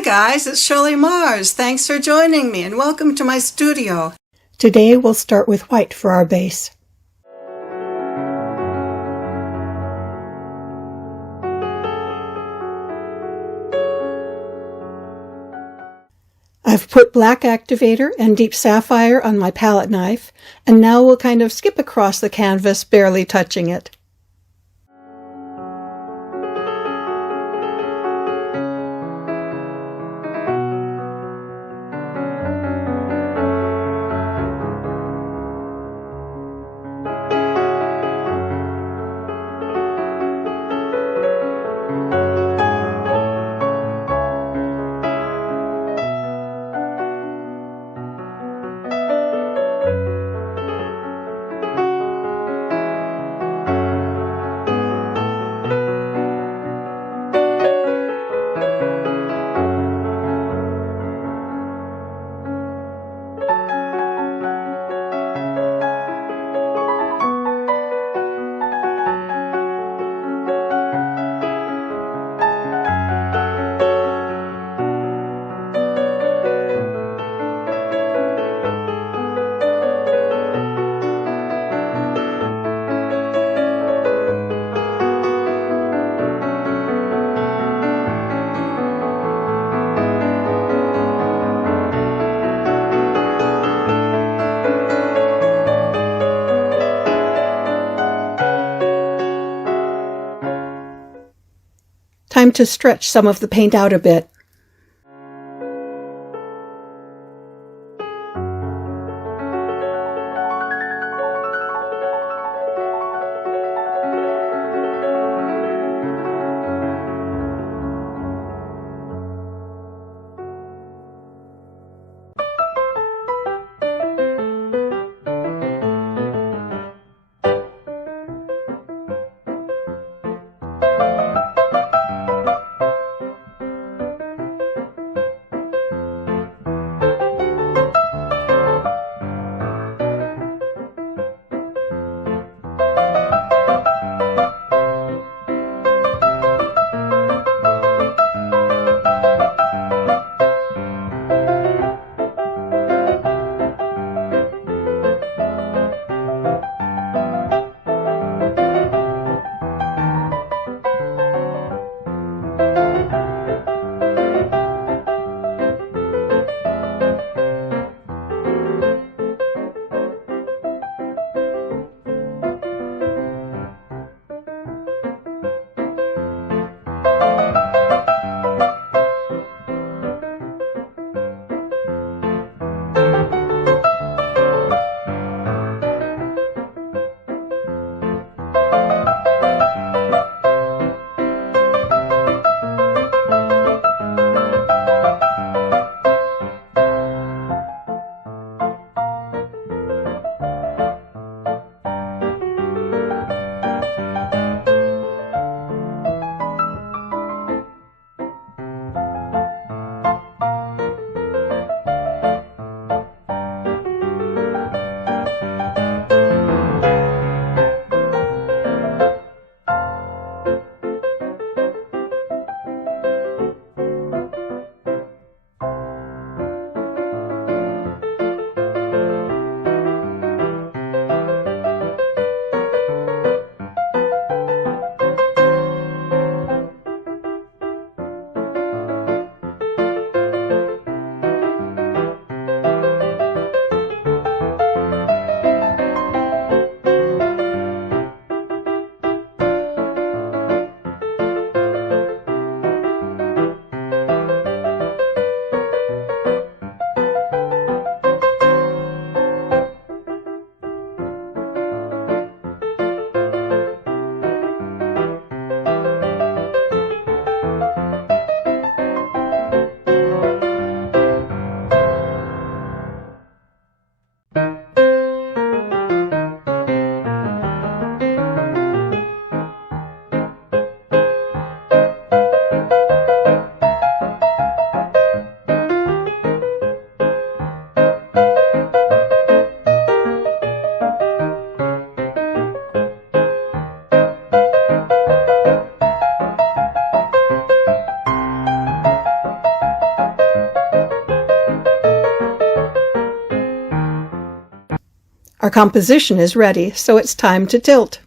Hi guys, it's Shelley Mars. Thanks for joining me and welcome to my studio. Today we'll start with white for our base. I've put black activator and deep sapphire on my palette knife, and now we'll kind of skip across the canvas, barely touching it. Time to stretch some of the paint out a bit. Our composition is ready, so it's time to tilt.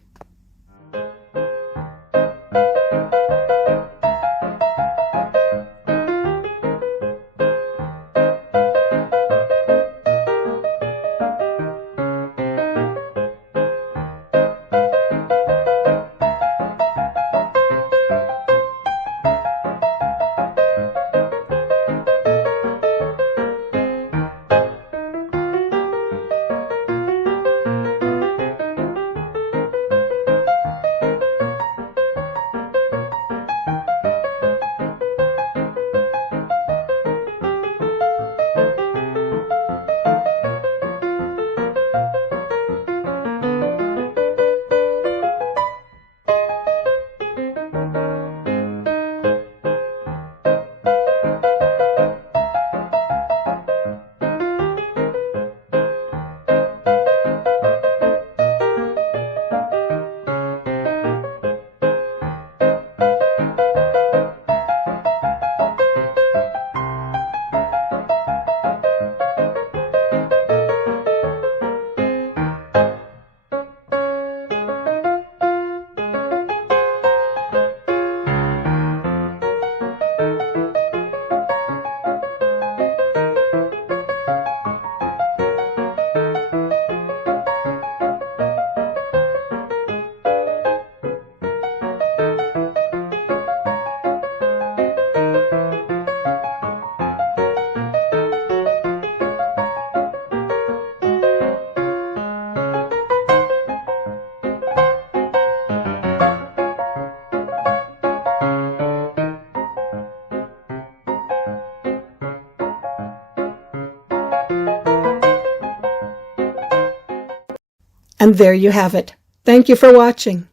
And there you have it. Thank you for watching.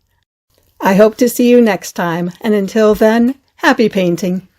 I hope to see you next time, and until then, happy painting!